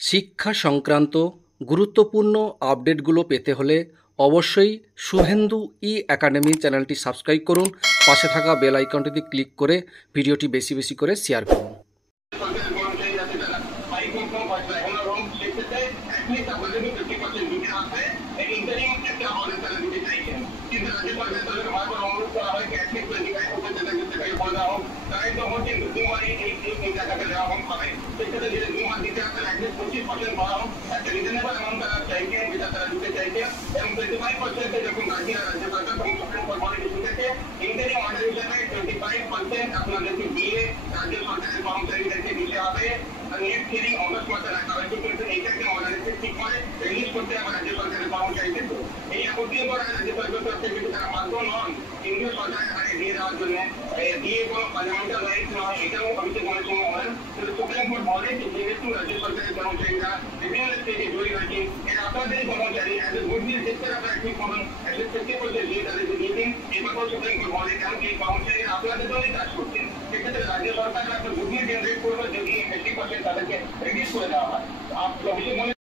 শিক্ষা সংক্রান্ত গুরুত্বপূর্ণ আপডেটগুলো পেতে হলে অবশ্যই শুভেন্দু একাডেমি চ্যানেলটি সাবস্ক্রাইব করুন। পাশে থাকা বেল আইকনটিতে ক্লিক করে ভিডিওটি বেশি বেশি করে শেয়ার করুন। আপনাদেরকে দিয়ে রাজ্য সরকারের কর্মচারীদেরকে দিতে হবে। নেক্সট হিয়ারিং অগস্ট মাসে রাখা হয়েছে, কিন্তু এইটাকে অর্ডারেতে ঠিক করে রিলিজ করতে হবে রাজ্য সরকারের কর্মচারীদেরকে। এই আপত্তিও করা রাজ্য সরকার তরফে, কিন্তু তারা বাধ্য নন কেন্দ্রীয় সরকারের হাতে দিয়ে দেওয়ার জন্য। দিয়ে কোনো ফান্ডামেন্টাল রাইট নয়, এটাও অভিযোগ অনেক সময় হয়। কিন্তু সুপ্রিম কোর্ট বলে যে যেহেতু রাজ্য সরকারের কর্মচারীরা বিভিন্ন স্টেজে জড়িয়ে রয়েছে, এটা আপনাদেরই কর্মচারী, এত গুড নিউজ দেখতে আপনারা ঠিক করুন, একটা 50% দিয়ে তাদেরকে দিয়ে দিন। এই কথাও সুপ্রিম কোর্ট বলে, কারণ এই কর্মচারীরা আপনাদের জন্যই কাজ করছেন। সেক্ষেত্রে রাজ্য সরকার একটা গুড নিউজ জেনারেট করবে যদি 50% তাদেরকে রিলিজ করে দেওয়া